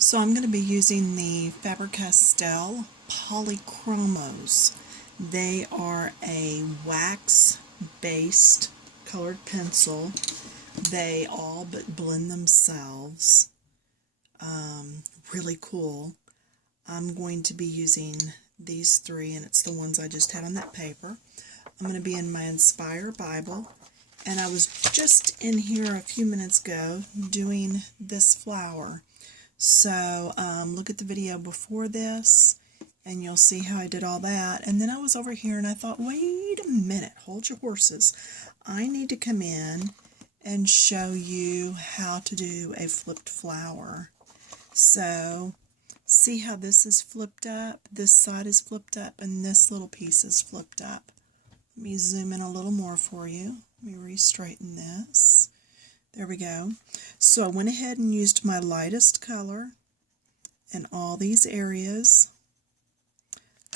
So I'm going to be using the Faber-Castell Polychromos. They are a wax-based colored pencil. They all but blend themselves. Really cool. I'm going to be using these three, and it's the ones I just had on that paper. I'm going to be in my Inspire Bible, and I was just in here a few minutes ago doing this flower. So look at the video before this, and you'll see how I did all that. And then I was over here, and I thought, wait a minute, hold your horses. I need to come in and show you how to do a flipped flower. So see how this is flipped up, this side is flipped up, and this little piece is flipped up. Let me zoom in a little more for you. Let me re-straighten this. There we go. So I went ahead and used my lightest color in all these areas.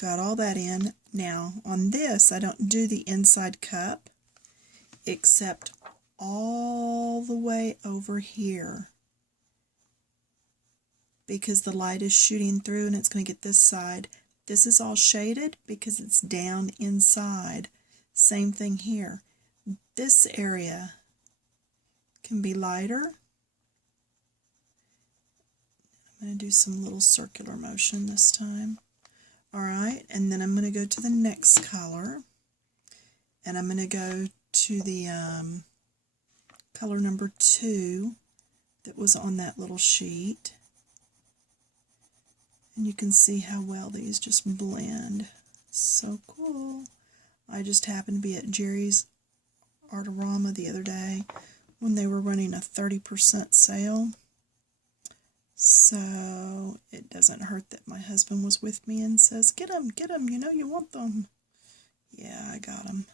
Got all that in. Now on this, I don't do the inside cup except all the way over here, because the light is shooting through and it's going to get this side. This is all shaded because it's down inside. Same thing here. This area can be lighter. I'm going to do some little circular motion this time. Alright, and then I'm going to go to the next color, and I'm going to go to the color number 2 that was on that little sheet. And you can see how well these just blend. So cool. I just happened to be at Jerry's Artorama the other day when they were running a 30% sale. So it doesn't hurt that my husband was with me and says, get them, you know you want them. Yeah, I got them.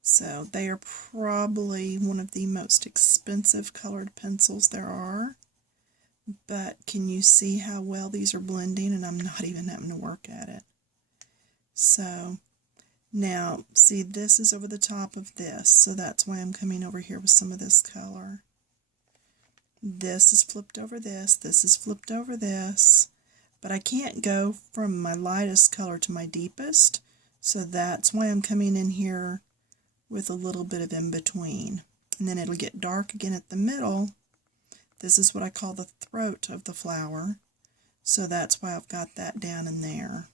So they are probably one of the most expensive colored pencils there are. But can you see how well these are blending? And I'm not even having to work at it. So now, see, this is over the top of this, so that's why I'm coming over here with some of this color. This is flipped over this is flipped over this, but I can't go from my lightest color to my deepest, so that's why I'm coming in here with a little bit of in between. And then it'll get dark again at the middle. This is what I call the throat of the flower, so that's why I've got that down in there.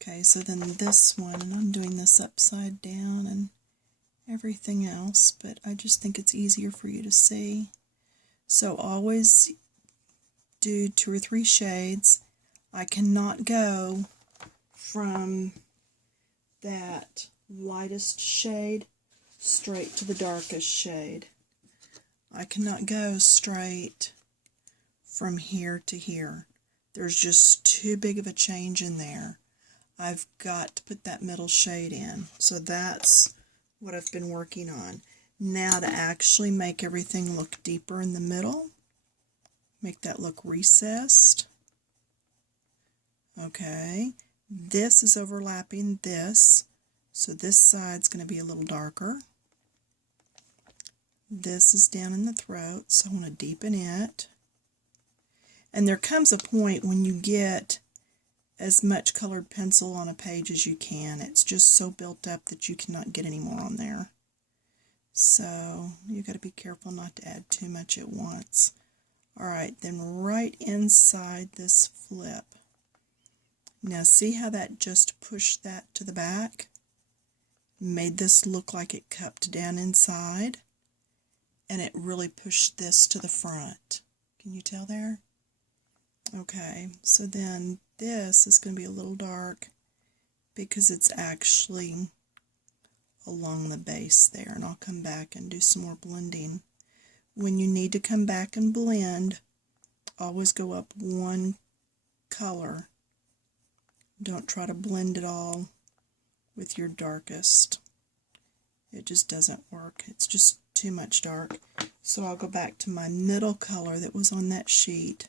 Okay, so then this one, and I'm doing this upside down and everything else, but I just think it's easier for you to see. So always do 2 or 3 shades. I cannot go from that lightest shade straight to the darkest shade. I cannot go straight from here to here. There's just too big of a change in there. I've got to put that middle shade in. So that's what I've been working on. Now to actually make everything look deeper in the middle, make that look recessed. Okay, this is overlapping this, so this side's going to be a little darker. This is down in the throat, so I want to deepen it. And there comes a point when you get as much colored pencil on a page as you can. It's just so built up that you cannot get any more on there. So you got to be careful not to add too much at once. Alright, then right inside this flip. Now see how that just pushed that to the back? Made this look like it cupped down inside. And it really pushed this to the front. Can you tell there? Okay, so then this is going to be a little dark because it's actually along the base there, and I'll come back and do some more blending. When you need to come back and blend, always go up 1 color. Don't try to blend it all with your darkest. It just doesn't work. It's just too much dark. So I'll go back to my middle color that was on that sheet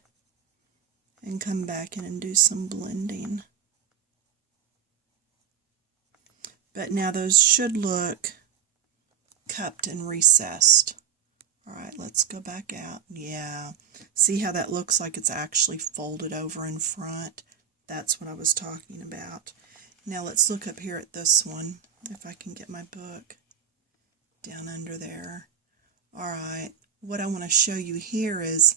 and come back in and do some blending. But now those should look cupped and recessed. Alright, let's go back out. Yeah. See how that looks like it's actually folded over in front? That's what I was talking about. Now let's look up here at this one, if I can get my book down under there. Alright, what I want to show you here is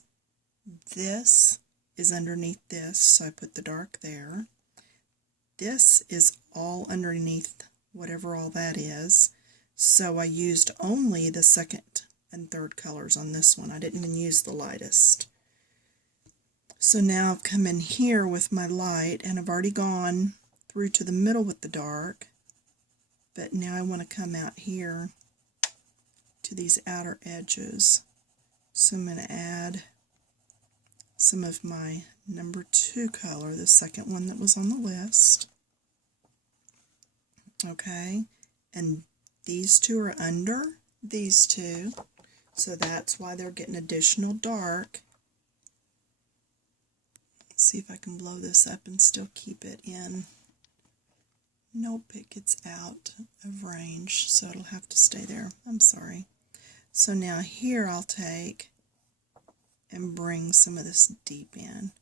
this is underneath this, so I put the dark there. This is all underneath whatever all that is, so I used only the second and third colors on this one. I didn't even use the lightest. So now I've come in here with my light, and I've already gone through to the middle with the dark, but now I want to come out here to these outer edges. So I'm going to add some of my number 2 color, the second one that was on the list. Okay, and these two are under these two, so that's why they're getting additional dark. Let's see if I can blow this up and still keep it in. Nope, it gets out of range, so it'll have to stay there. I'm sorry. So now here I'll take and bring some of this deep in.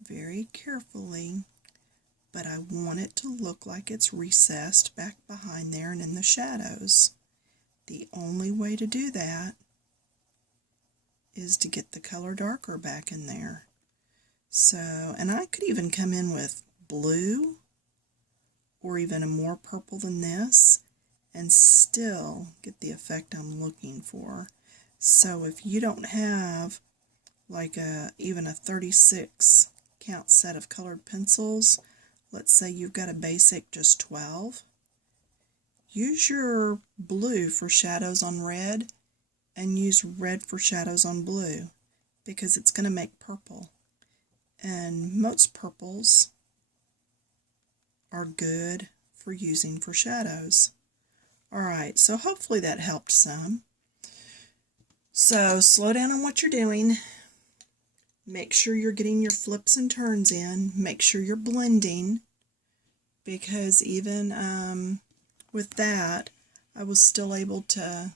Very carefully, but I want it to look like it's recessed back behind there and in the shadows. The only way to do that is to get the color darker back in there. So, and I could even come in with blue or even a more purple than this and still get the effect I'm looking for. So if you don't have like even a 36 count set of colored pencils, let's say you've got a basic just 12, use your blue for shadows on red and use red for shadows on blue, because it's going to make purple. And most purples are good for using for shadows. Alright, so hopefully that helped some. So slow down on what you're doing. Make sure you're getting your flips and turns in. Make sure you're blending, because even with that, I was still able to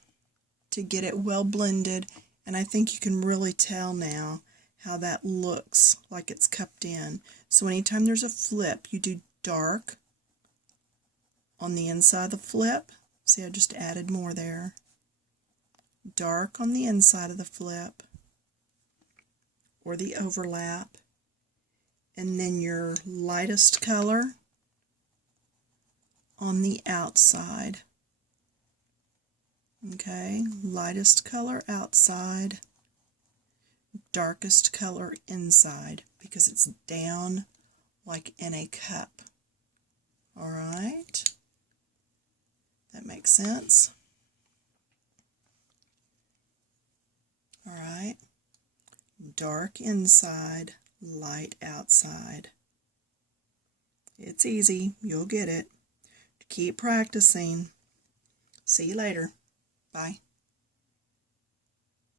get it well blended, and I think you can really tell now how that looks like it's cupped in. So anytime there's a flip, you do dark on the inside of the flip. See, I just added more there. Dark on the inside of the flip or the overlap, and then your lightest color on the outside. Okay, lightest color outside, darkest color inside, because it's down like in a cup. Alright, that makes sense. Alright, dark inside, light outside. It's easy, you'll get it. Keep practicing. See you later. Bye.